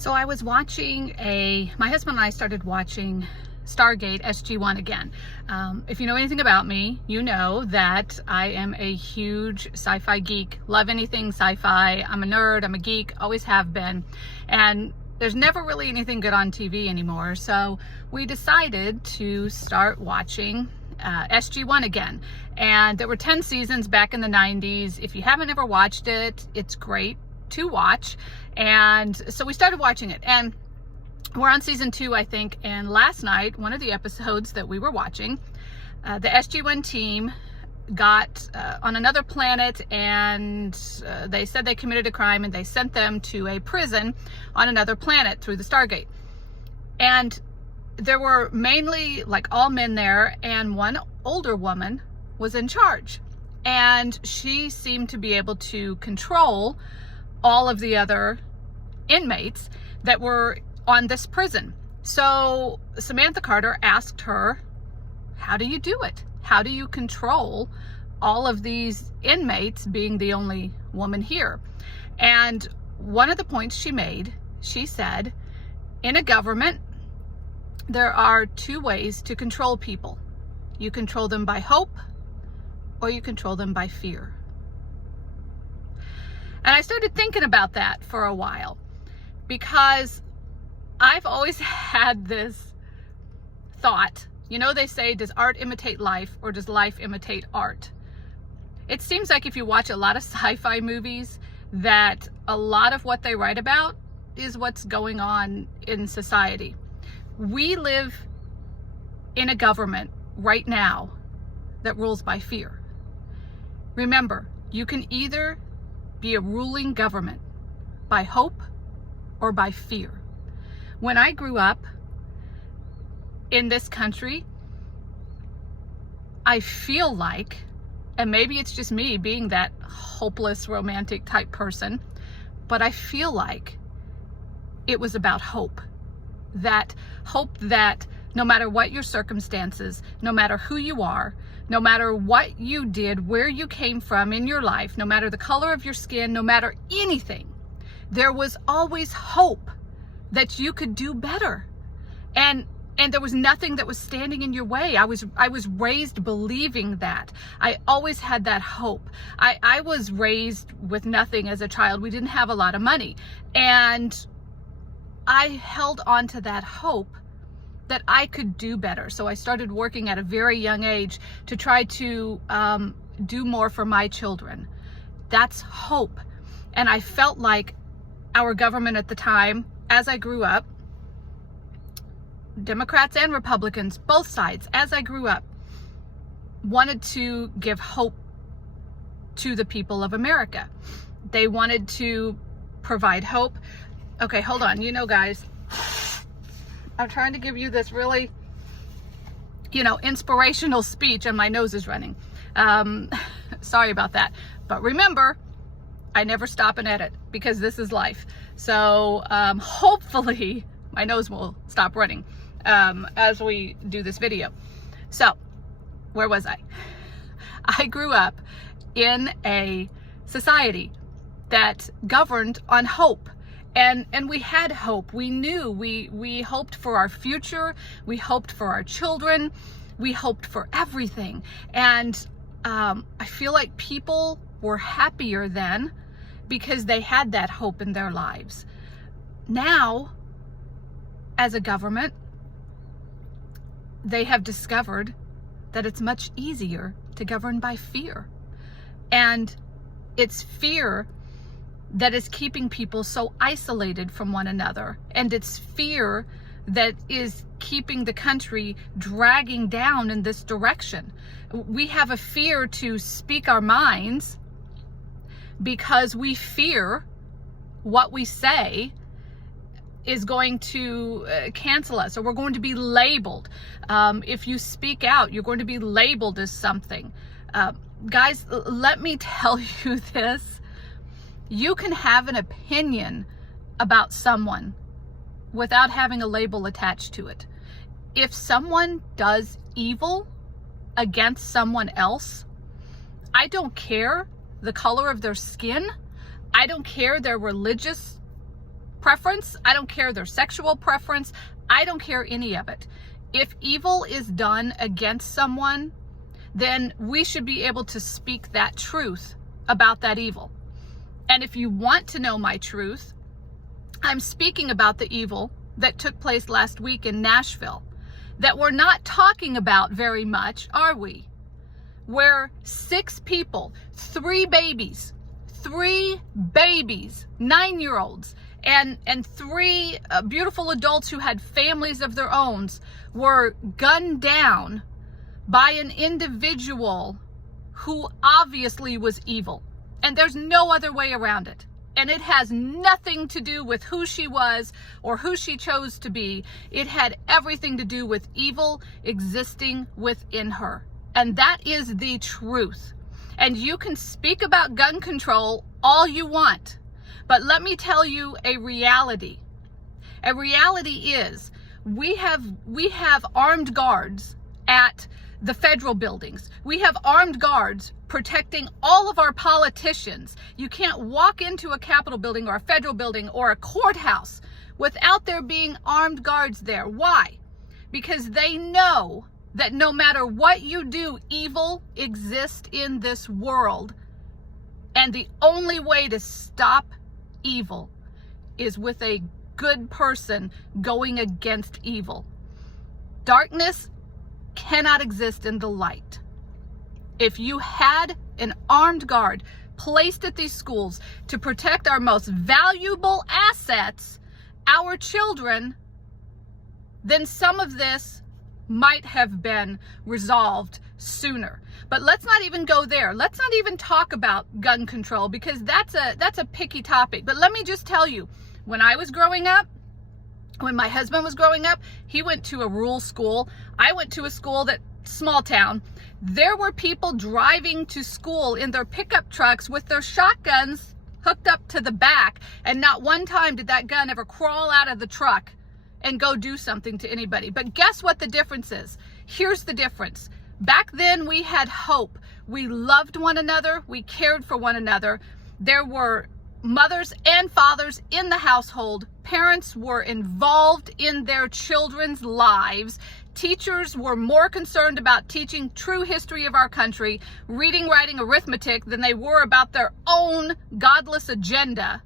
So I was watching my husband and I started watching Stargate SG-1 again. If you know anything about me, you know that I am a huge sci-fi geek. Love anything sci-fi. I'm a nerd, I'm a geek, always have been. And there's never really anything good on TV anymore. So we decided to start watching SG-1 again. And there were 10 seasons back in the 90s. If you haven't ever watched it, it's great to watch. And so we started watching it, and we're on season 2, I think. And last night, one of the episodes that we were watching, the SG-1 team got on another planet, and they said they committed a crime, and they sent them to a prison on another planet through the Stargate. And there were mainly like all men there, and one older woman was in charge, and she seemed to be able to control all of the other inmates that were on this prison. So Samantha Carter asked her, how do you do it? How do you control all of these inmates, being the only woman here? And one of the points she made, she said, in a government, there are 2 ways to control people. You control them by hope, or you control them by fear. And I started thinking about that for a while, because I've always had this thought, you know, they say, does art imitate life, or does life imitate art? It seems like if you watch a lot of sci-fi movies, that a lot of what they write about is what's going on in society. We live in a government right now that rules by fear. Remember, you can either be a ruling government by hope or by fear. When I grew up in this country, I feel like, and maybe it's just me being that hopeless romantic type person, but I feel like it was about hope. That hope that no matter what your circumstances, no matter who you are, no matter what you did, where you came from in your life, no matter the color of your skin, no matter anything, there was always hope that you could do better. And there was nothing that was standing in your way. I was raised believing that. I always had that hope. I was raised with nothing as a child. We didn't have a lot of money. And I held on to that hope that I could do better. So I started working at a very young age to try to do more for my children. That's hope. And I felt like our government at the time, as I grew up, Democrats and Republicans, both sides, as I grew up, wanted to give hope to the people of America. They wanted to provide hope. Okay, hold on. You know, guys, I'm trying to give you this really, inspirational speech, and my nose is running. Sorry about that. But remember, I never stop and edit, because this is life. So hopefully my nose will stop running as we do this video. So where was I? I grew up in a society that governed on hope. And we had hope. We knew, we hoped for our future. We hoped for our children. We hoped for everything. And I feel like people were happier then because they had that hope in their lives. Now, as a government, they have discovered that it's much easier to govern by fear. And it's fear that is keeping people so isolated from one another. And it's fear that is keeping the country dragging down in this direction. We have a fear to speak our minds because we fear what we say is going to cancel us, or we're going to be labeled. If you speak out, you're going to be labeled as something. Guys, let me tell you this. You can have an opinion about someone without having a label attached to it. If someone does evil against someone else, I don't care the color of their skin. I don't care their religious preference. I don't care their sexual preference. I don't care any of it. If evil is done against someone, then we should be able to speak that truth about that evil. And if you want to know my truth, I'm speaking about the evil that took place last week in Nashville that we're not talking about very much, are we? Where 6 people, 3 babies, 9-year-olds, and 3 beautiful adults who had families of their own were gunned down by an individual who obviously was evil. And there's no other way around it. And it has nothing to do with who she was or who she chose to be. It had everything to do with evil existing within her. And that is the truth. And you can speak about gun control all you want. But let me tell you a reality. A reality is we have armed guards at the federal buildings. We have armed guards protecting all of our politicians. You can't walk into a Capitol building or a federal building or a courthouse without there being armed guards there. Why? Because they know that no matter what you do, evil exists in this world. And the only way to stop evil is with a good person going against evil. Darkness cannot exist in the light. If you had an armed guard placed at these schools to protect our most valuable assets, our children, then some of this might have been resolved sooner. But let's not even go there. Let's not even talk about gun control, because that's a picky topic. But let me just tell you, when I was growing up, when my husband was growing up, he went to a rural school. I went to a school that small town. There were people driving to school in their pickup trucks with their shotguns hooked up to the back, and not one time did that gun ever crawl out of the truck and go do something to anybody. But guess what the difference is? Here's the difference. Back then we had hope. We loved one another. We cared for one another. There were mothers and fathers in the household. Parents were involved in their children's lives. Teachers were more concerned about teaching true history of our country, reading, writing, arithmetic, than they were about their own godless agenda.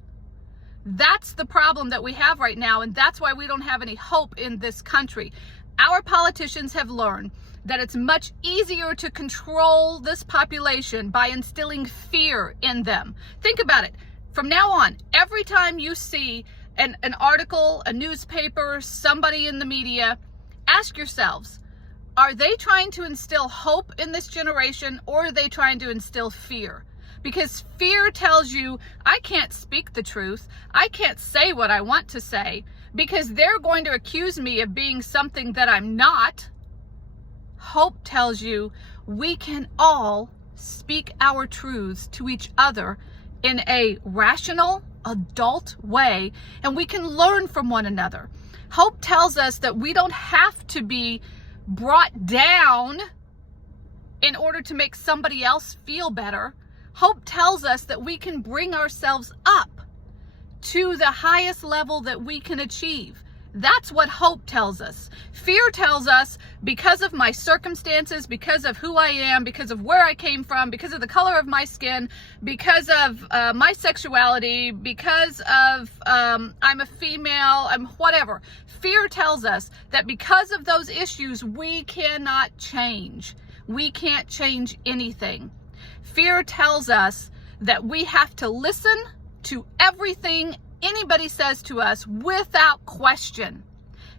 That's the problem that we have right now, and that's why we don't have any hope in this country. Our politicians have learned that it's much easier to control this population by instilling fear in them. Think about it. From now on, every time you see an article, a newspaper, somebody in the media, ask yourselves, are they trying to instill hope in this generation, or are they trying to instill fear? Because fear tells you, I can't speak the truth. I can't say what I want to say because they're going to accuse me of being something that I'm not. Hope tells you we can all speak our truths to each other in a rational, adult way, and we can learn from one another. Hope tells us that we don't have to be brought down in order to make somebody else feel better. Hope tells us that we can bring ourselves up to the highest level that we can achieve. That's what hope tells us. Fear tells us, because of my circumstances, because of who I am, because of where I came from, because of the color of my skin, because of my sexuality, because of I'm a female, I'm whatever. Fear tells us that because of those issues, we cannot change. We can't change anything. Fear tells us that we have to listen to everything anybody says to us without question.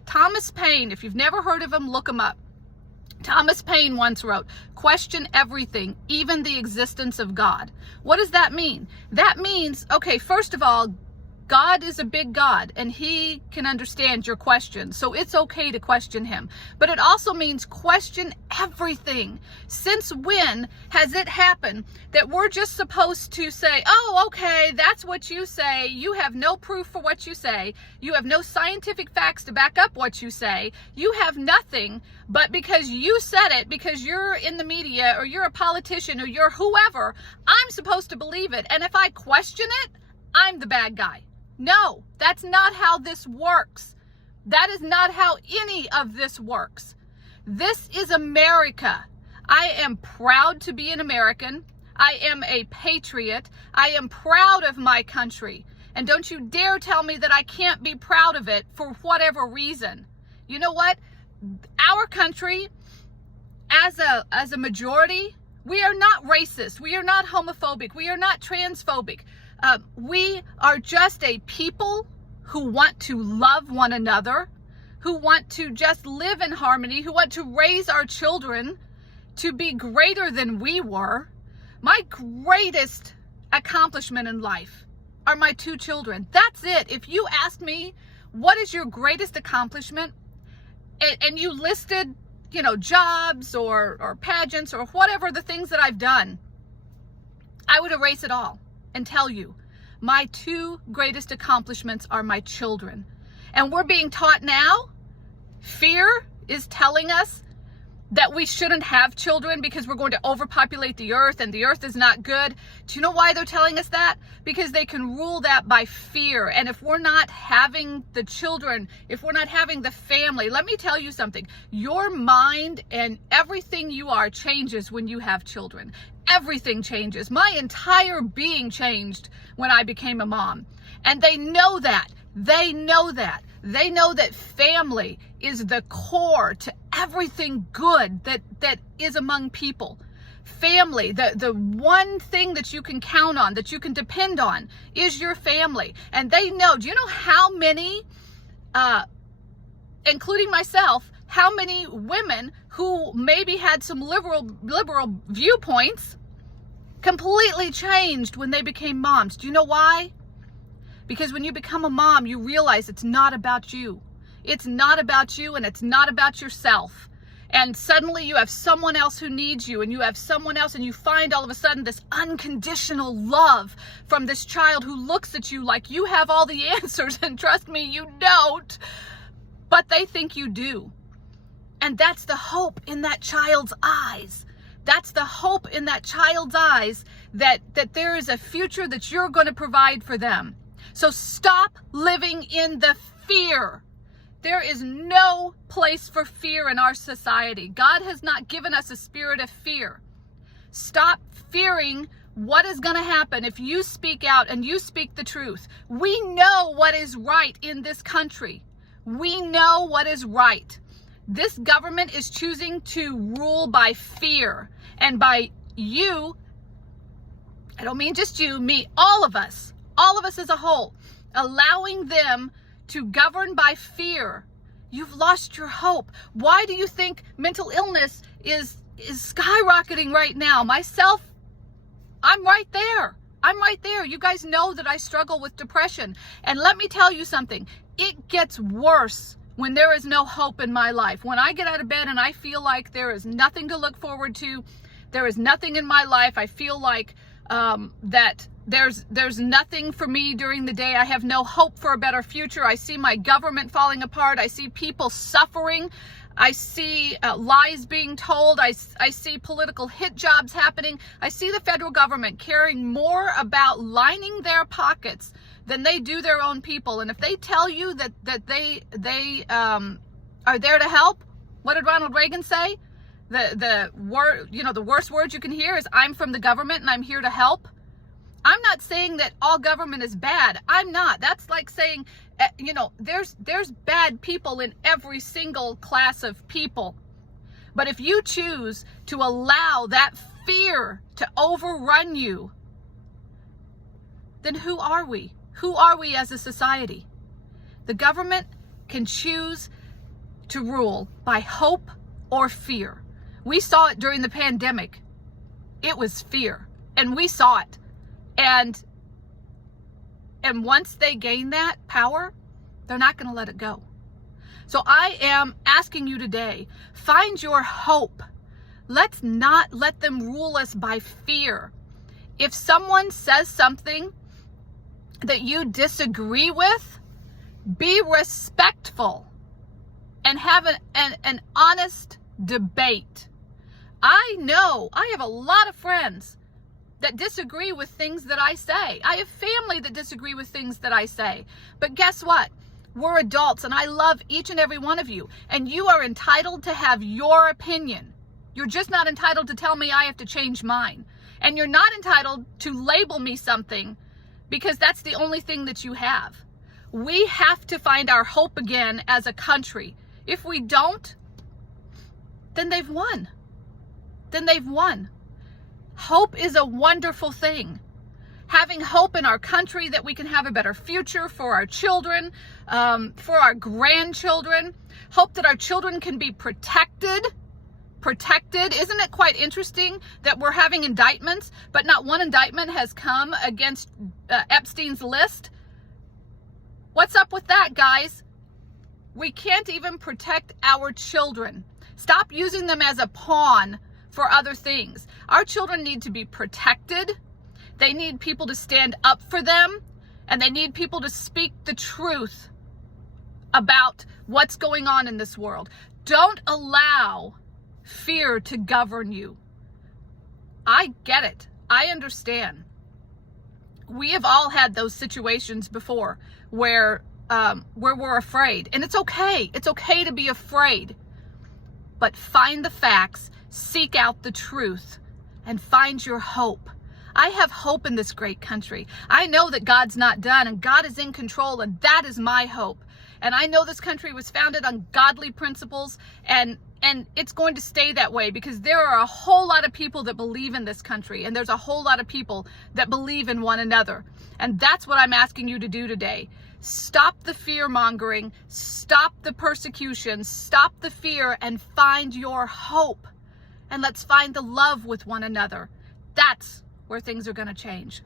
Thomas Paine, if you've never heard of him, look him up. Thomas Paine once wrote, question everything, even the existence of God. What does that mean? That means, okay, first of all, God is a big God and he can understand your questions. So it's okay to question him. But it also means question everything. Since when has it happened that we're just supposed to say, oh, okay, that's what you say. You have no proof for what you say. You have no scientific facts to back up what you say. You have nothing, but because you said it, because you're in the media or you're a politician or you're whoever, I'm supposed to believe it. And if I question it, I'm the bad guy. No, that's not how this works. That is not how any of this works. This is America. I am proud to be an American. I am a patriot. I am proud of my country. And don't you dare tell me that I can't be proud of it for whatever reason. You know what? Our country, as a majority, we are not racist. We are not homophobic. We are not transphobic. We are just a people who want to love one another, who want to just live in harmony, who want to raise our children to be greater than we were. My greatest accomplishment in life are my 2 children. That's it. If you asked me, what is your greatest accomplishment? And you listed, jobs or pageants or whatever the things that I've done, I would erase it all and tell you my 2 greatest accomplishments are my children. And we're being taught now, fear is telling us that we shouldn't have children because we're going to overpopulate the earth and the earth is not good. Do you know why they're telling us that? Because they can rule that by fear. And if we're not having the children, if we're not having the family, let me tell you something. Your mind and everything you are changes when you have children. Everything changes. My entire being changed when I became a mom. And they know that. They know that. They know that family is the core to everything good that is among people. Family, the one thing that you can count on, that you can depend on, is your family. And they know, do you know how many, including myself, how many women who maybe had some liberal viewpoints completely changed when they became moms? Do you know why? Because when you become a mom, you realize it's not about you. It's not about you and it's not about yourself. And suddenly you have someone else who needs you, and you have someone else, and you find all of a sudden this unconditional love from this child who looks at you like you have all the answers. And trust me, you don't, but they think you do. And that's the hope in that child's eyes. That's the hope in that child's eyes that there is a future that you're going to provide for them. So stop living in the fear. There is no place for fear in our society. God has not given us a spirit of fear. Stop fearing what is going to happen if you speak out and you speak the truth. We know what is right in this country. We know what is right. This government is choosing to rule by fear, and by you, I don't mean just you, me, all of us as a whole, allowing them to govern by fear. You've lost your hope. Why do you think mental illness is skyrocketing right now? Myself, I'm right there. I'm right there. You guys know that I struggle with depression. And let me tell you something. It gets worse when there is no hope in my life. When I get out of bed and I feel like there is nothing to look forward to, there is nothing in my life. I feel like that there's nothing for me during the day. I have no hope for a better future. I see my government falling apart. I see people suffering. I see lies being told. I see political hit jobs happening. I see the federal government caring more about lining their pockets than they do their own people. And if they tell you that they are there to help, what did Ronald Reagan say? The worst words you can hear is, I'm from the government and I'm here to help. I'm not saying that all government is bad. I'm not. That's like saying, there's bad people in every single class of people. But if you choose to allow that fear to overrun you, then who are we? Who are we as a society? The government can choose to rule by hope or fear. We saw it during the pandemic. It was fear, and we saw it. And once they gain that power, they're not going to let it go. So I am asking you today, find your hope. Let's not let them rule us by fear. If someone says something that you disagree with, be respectful and have an honest debate. I know I have a lot of friends that disagree with things that I say. I have family that disagree with things that I say. But guess what? We're adults, and I love each and every one of you. And you are entitled to have your opinion. You're just not entitled to tell me I have to change mine. And you're not entitled to label me something because that's the only thing that you have. We have to find our hope again as a country. If we don't, then they've won. Then they've won. Hope is a wonderful thing. Having hope in our country that we can have a better future for our children, for our grandchildren. Hope that our children can be protected. Isn't it quite interesting that we're having indictments, but not one indictment has come against Epstein's list? What's up with that, guys? We can't even protect our children. Stop using them as a pawn for other things. Our children need to be protected. They need people to stand up for them, and they need people to speak the truth about what's going on in this world. Don't allow fear to govern you. I get it. I understand. We have all had those situations before where we're afraid, and it's okay. It's okay to be afraid, but find the facts, seek out the truth, and find your hope. I have hope in this great country. I know that God's not done, and God is in control, and that is my hope. And I know this country was founded on godly principles, and it's going to stay that way because there are a whole lot of people that believe in this country, and there's a whole lot of people that believe in one another. And that's what I'm asking you to do today. Stop the fear mongering, stop the persecution, stop the fear, and find your hope. And let's find the love with one another. That's where things are going to change.